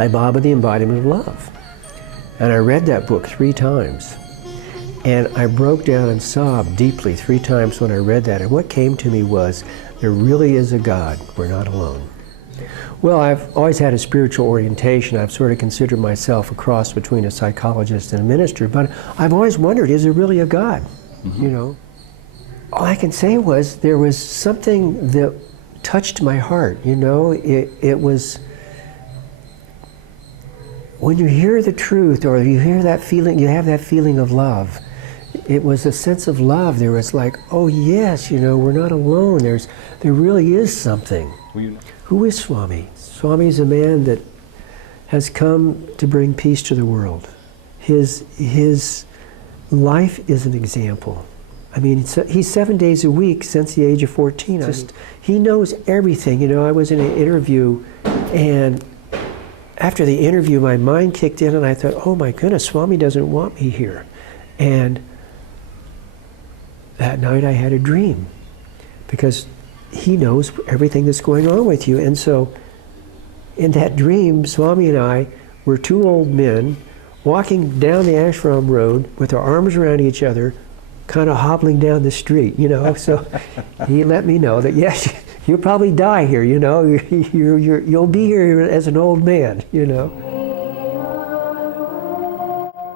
Sai Baba, the Embodiment of Love. And I read that book 3 times. And I broke down and sobbed deeply 3 times when I read that. And what came to me was, there really is a God. We're not alone. Well, I've always had a spiritual orientation. I've sort of considered myself a cross between a psychologist and a minister, but I've always wondered, is there really a God? You know? All I can say was, there was something that touched my heart, you know? It was, when you hear the truth, or you hear that feeling, you have that feeling of love. It was a sense of love. There was like, oh yes, you know, we're not alone. There really is something. Who is Swami? Swami is a man that has come to bring peace to the world. His life is an example. I mean, he's 7 days a week since the age of 14. He knows everything. You know, I was in an interview, and after the interview, my mind kicked in, and I thought, oh my goodness, Swami doesn't want me here. And that night I had a dream, because he knows everything that's going on with you. And so in that dream, Swami and I were 2 old men walking down the ashram road with our arms around each other, kind of hobbling down the street, you know. So he let me know that, yes, you'll probably die here, you know. You'll be here as an old man, you know.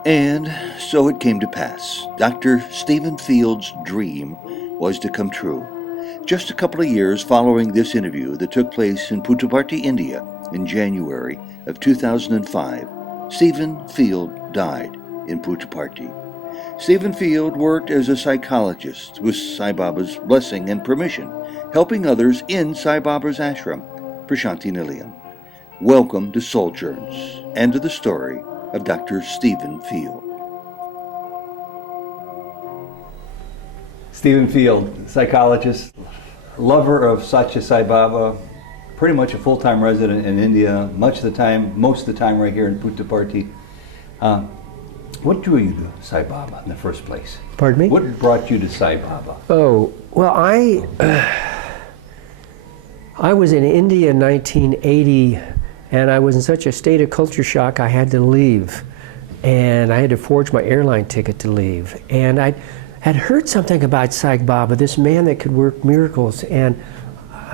And so it came to pass. Dr. Stephen Field's dream was to come true. Just a couple of years following this interview that took place in Puttaparthi, India, in January of 2005, Stephen Field died in Puttaparthi. Stephen Field worked as a psychologist with Sai Baba's blessing and permission, helping others in Sai Baba's ashram, Prashanti Nilayam. Welcome to Souljourns and to the story of Dr. Stephen Field. Stephen Field, psychologist, lover of Satya Sai Baba, pretty much a full-time resident in India, most of the time right here in Puttaparthi. What drew you to Sai Baba in the first place? Pardon me? What brought you to Sai Baba? Oh, well, I was in India in 1980, and I was in such a state of culture shock I had to leave. And I had to forge my airline ticket to leave. And I had heard something about Sai Baba, this man that could work miracles, and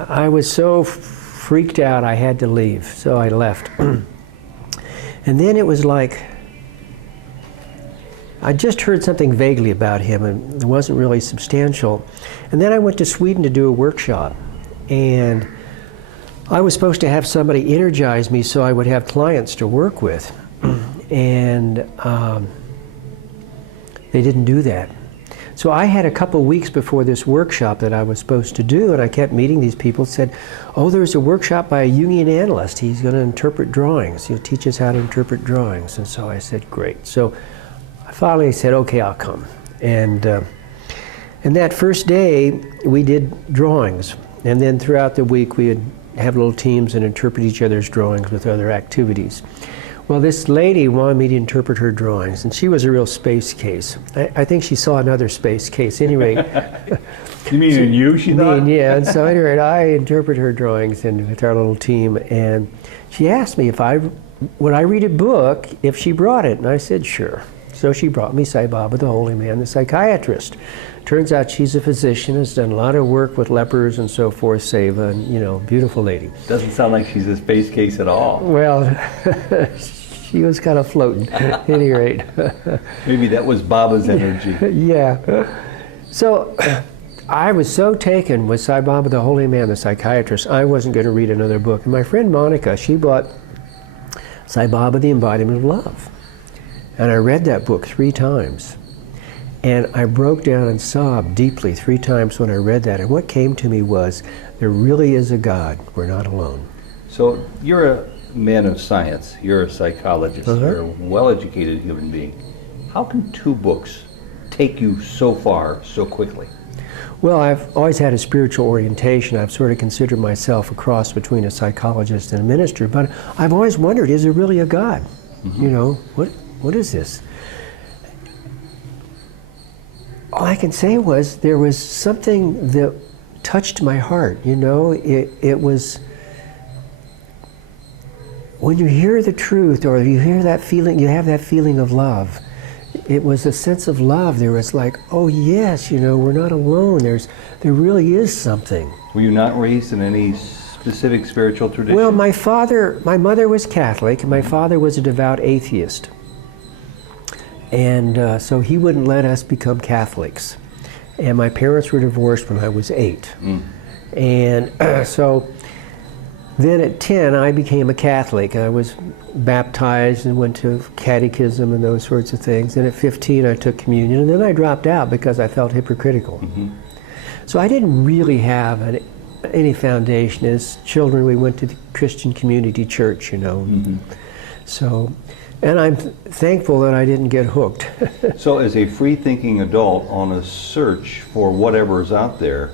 I was so freaked out I had to leave, so I left. And then it was like, I just heard something vaguely about him, and it wasn't really substantial. And then I went to Sweden to do a workshop, and I was supposed to have somebody energize me so I would have clients to work with. And they didn't do that. So I had a couple weeks before this workshop that I was supposed to do, and I kept meeting these people, said, oh, there's a workshop by a Jungian analyst. He's going to interpret drawings. He'll teach us how to interpret drawings. And so I said, great. So I finally said, okay, I'll come. And that first day, we did drawings. And then throughout the week, we would have little teams and interpret each other's drawings with other activities. Well, this lady wanted me to interpret her drawings, and she was a real space case. I think she saw another space case. Anyway, you mean in you, she thought? Yeah, and so anyway, I interpret her drawings with our little team, and she asked me would I read a book if she brought it, and I said, sure. So she brought me Sai Baba, the Holy Man, the psychiatrist. Turns out she's a physician, has done a lot of work with lepers and so forth, Seva, and, you know, beautiful lady. Doesn't sound like she's a space case at all. Well, she was kind of floating, at any rate. Maybe that was Baba's energy. Yeah. So I was so taken with Sai Baba, the Holy Man, the psychiatrist, I wasn't going to read another book. And my friend Monica, she bought Sai Baba, the Embodiment of Love. And I read that book 3 times. And I broke down and sobbed deeply 3 times when I read that. And what came to me was, there really is a God. We're not alone. So you're a man of science. You're a psychologist. You're a well-educated human being. How can 2 books take you so far so quickly? Well, I've always had a spiritual orientation. I've sort of considered myself a cross between a psychologist and a minister. But I've always wondered, is there really a God? Mm-hmm. You know, what is this? All I can say was, there was something that touched my heart, you know. It was, when you hear the truth, or you hear that feeling, you have that feeling of love. It was a sense of love. There was like, oh yes, we're not alone. There really is something. Were you not raised in any specific spiritual tradition? Well, my mother was Catholic, and my father was a devout atheist. And so he wouldn't let us become Catholics. And my parents were divorced when I was 8. And so then at 10, I became a Catholic. I was baptized and went to catechism and those sorts of things. And at 15, I took communion. And then I dropped out because I felt hypocritical. So I didn't really have any foundation. As children, we went to the Christian community church, So, and I'm thankful that I didn't get hooked. So as a free-thinking adult on a search for whatever is out there,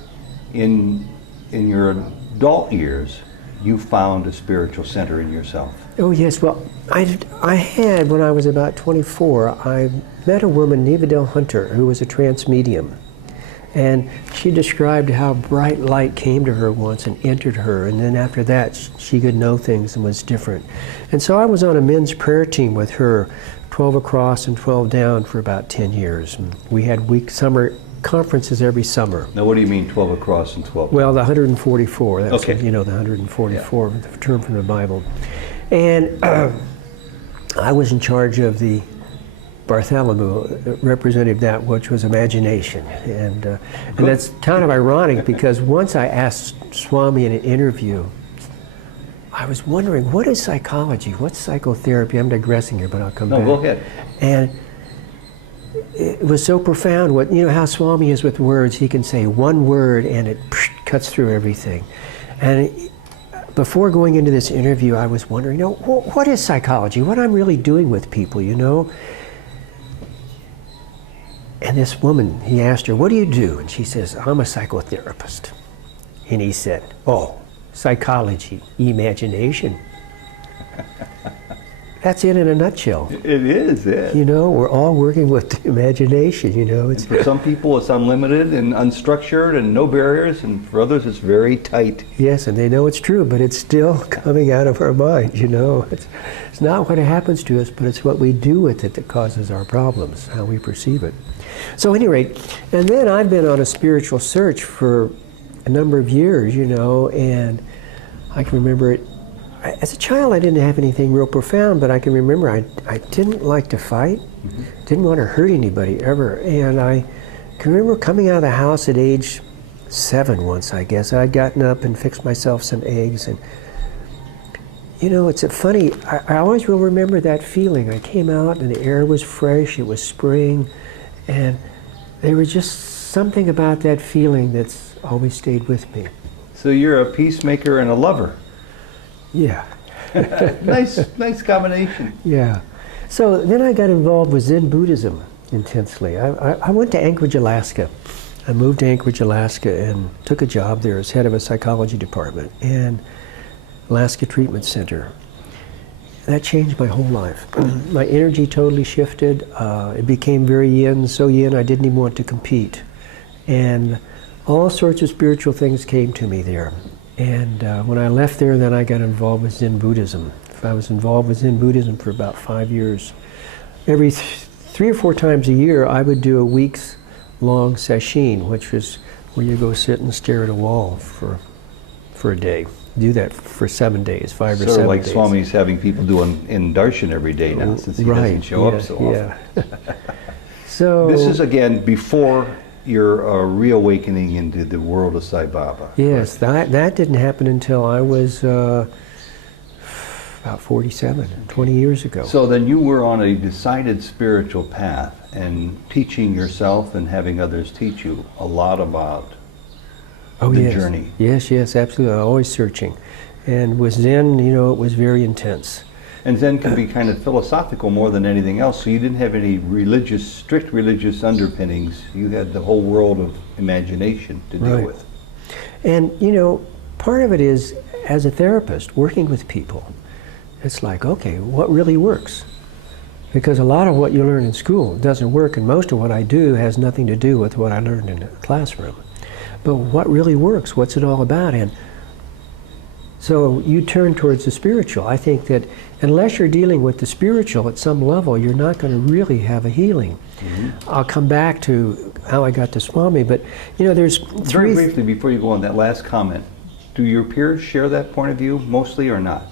in your adult years, you found a spiritual center in yourself. Oh yes, well, I had, when I was about 24, I met a woman, Neva Del Hunter, who was a trance medium. And she described how bright light came to her once and entered her, and then after that she could know things and was different. And so I was on a men's prayer team with her, 12 across and 12 down, for about 10 years. And we had summer conferences every summer. Now what do you mean 12 across and 12 down? Well, the 144, that's okay. the 144, the term from the Bible. And I was in charge of the Bartholomew, represented that which was imagination. And that's kind of ironic because once I asked Swami in an interview, I was wondering, what is psychology? What's psychotherapy? I'm digressing here, but I'll come back. No, go ahead. And it was so profound. What how Swami is with words. He can say one word and it cuts through everything. And before going into this interview, I was wondering, what is psychology? What I'm really doing with people, And this woman, he asked her, what do you do? And she says, I'm a psychotherapist. And he said, oh, psychology, imagination. That's it in a nutshell. It is, yeah. We're all working with the imagination, It's, for some people it's unlimited and unstructured and no barriers, and for others it's very tight. Yes, and they know it's true, but it's still coming out of our mind, It's not what happens to us, but it's what we do with it that causes our problems, how we perceive it. So at any rate, and then I've been on a spiritual search for a number of years, and I can remember it. As a child, I didn't have anything real profound, but I can remember I didn't like to fight, didn't want to hurt anybody ever. And I can remember coming out of the house at age 7 once, I guess. I'd gotten up and fixed myself some eggs. And, it's funny, I always will remember that feeling. I came out and the air was fresh, it was spring, and there was just something about that feeling that's always stayed with me. So you're a peacemaker and a lover. Yeah. Nice combination. Yeah. So then I got involved with Zen Buddhism intensely. I went to Anchorage, Alaska. I moved to Anchorage, Alaska and took a job there as head of a psychology department and Alaska Treatment Center. That changed my whole life. My energy totally shifted. It became very yin, so yin I didn't even want to compete. And all sorts of spiritual things came to me there. And when I left there, then I got involved with Zen Buddhism. I was involved with Zen Buddhism for about 5 years. Every 3 or 4 times a year, I would do a weeks-long sesshin, which is where you go sit and stare at a wall for a day. Do that for 7 days, 5 or 7 days. Sort of like Swami's having people do in darshan every day now, since he doesn't show up so often. So this is, again, before your reawakening into the world of Sai Baba. Yes, that didn't happen until I was about 47, 20 years ago. So then you were on a decided spiritual path and teaching yourself and having others teach you a lot about the journey. Yes, absolutely. Always searching. And with Zen, it was very intense. And Zen can be kind of philosophical more than anything else, so you didn't have any strict religious underpinnings. You had the whole world of imagination to deal with. And, part of it is, as a therapist, working with people, it's like, okay, what really works? Because a lot of what you learn in school doesn't work, and most of what I do has nothing to do with what I learned in the classroom. But what really works? What's it all about? And So you turn towards the spiritual. I think that unless you're dealing with the spiritual at some level, you're not going to really have a healing. I'll come back to how I got to Swami, but you know, there's Very briefly, before you go on that last comment, do your peers share that point of view mostly or not?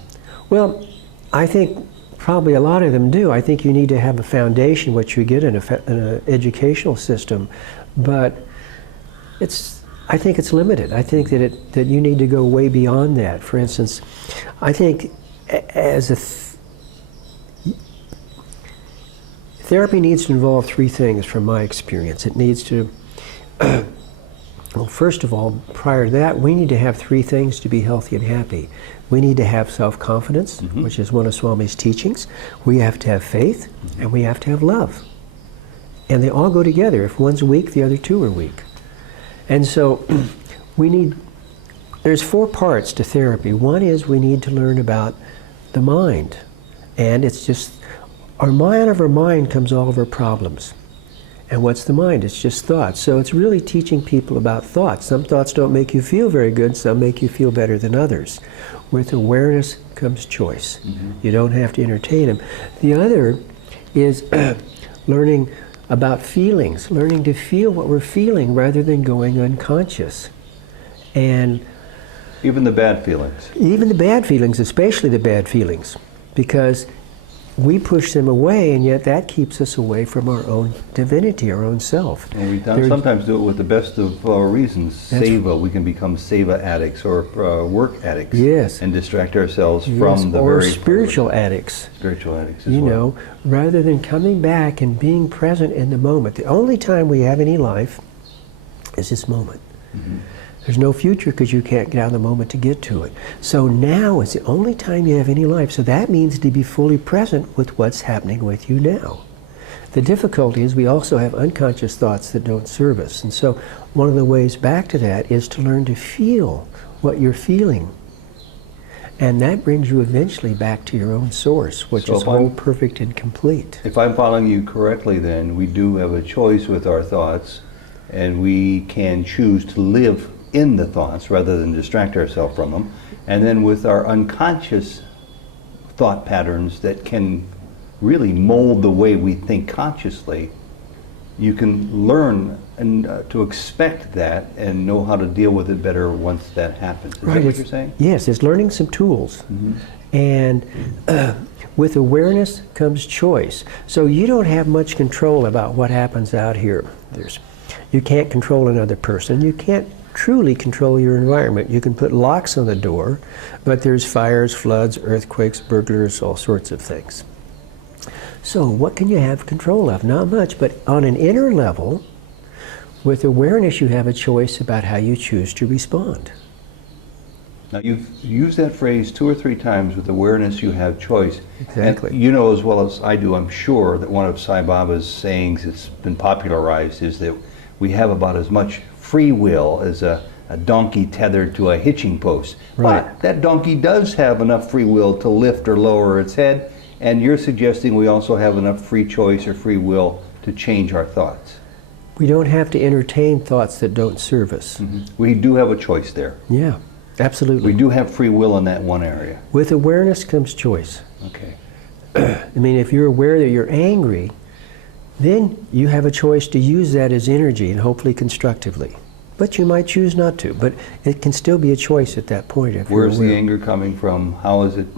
Well, I think probably a lot of them do. I think you need to have a foundation, which you get in an educational system, but I think it's limited. I think that you need to go way beyond that. For instance, I think therapy needs to involve three things from my experience. It needs to, well, first of all, prior to that, we need to have three things to be healthy and happy. We need to have self-confidence, which is one of Swami's teachings. We have to have faith, and we have to have love. And they all go together. If one's weak, the other two are weak. And so there's four parts to therapy. One is we need to learn about the mind. And it's just, out of our mind comes all of our problems. And what's the mind? It's just thoughts. So it's really teaching people about thoughts. Some thoughts don't make you feel very good, some make you feel better than others. With awareness comes choice. You don't have to entertain them. The other is learning about feelings, learning to feel what we're feeling rather than going unconscious. And even the bad feelings. Even the bad feelings, especially the bad feelings, because we push them away, and yet that keeps us away from our own divinity, our own self. And we sometimes do it with the best of reasons. Seva, we can become seva addicts or work addicts. Yes. And distract ourselves from the or very spiritual addicts. Spiritual addicts as you well. know, rather than coming back and being present in the moment. The only time we have any life is this moment. There's no future because you can't get out of the moment to get to it. So now is the only time you have any life. So that means to be fully present with what's happening with you now. The difficulty is we also have unconscious thoughts that don't serve us. And so one of the ways back to that is to learn to feel what you're feeling. And that brings you eventually back to your own source, which is whole, perfect, and complete. If I'm following you correctly, then we do have a choice with our thoughts, and we can choose to live in the thoughts rather than distract ourselves from them. And then with our unconscious thought patterns that can really mold the way we think consciously, you can learn and to expect that and know how to deal with it better once that happens. Is that what you're saying? Yes, it's learning some tools. And with awareness comes choice. So you don't have much control about what happens out here. You can't control another person. You can't truly control your environment. You can put locks on the door, but there's fires, floods, earthquakes, burglars, all sorts of things. So what can you have control of? Not much, but on an inner level, with awareness you have a choice about how you choose to respond. Now you've used that phrase 2 or 3 times, with awareness you have choice. Exactly. And you know as well as I do, I'm sure, that one of Sai Baba's sayings that's been popularized is that we have about as much free will as a donkey tethered to a hitching post. Right. But that donkey does have enough free will to lift or lower its head, and you're suggesting we also have enough free choice or free will to change our thoughts. We don't have to entertain thoughts that don't serve us. We do have a choice there. Yeah, absolutely. We do have free will in that one area. With awareness comes choice. Okay. I mean, if you're aware that you're angry, then you have a choice to use that as energy, and hopefully constructively. But you might choose not to. But it can still be a choice at that point. If Where's you're the aware. anger coming from? How is it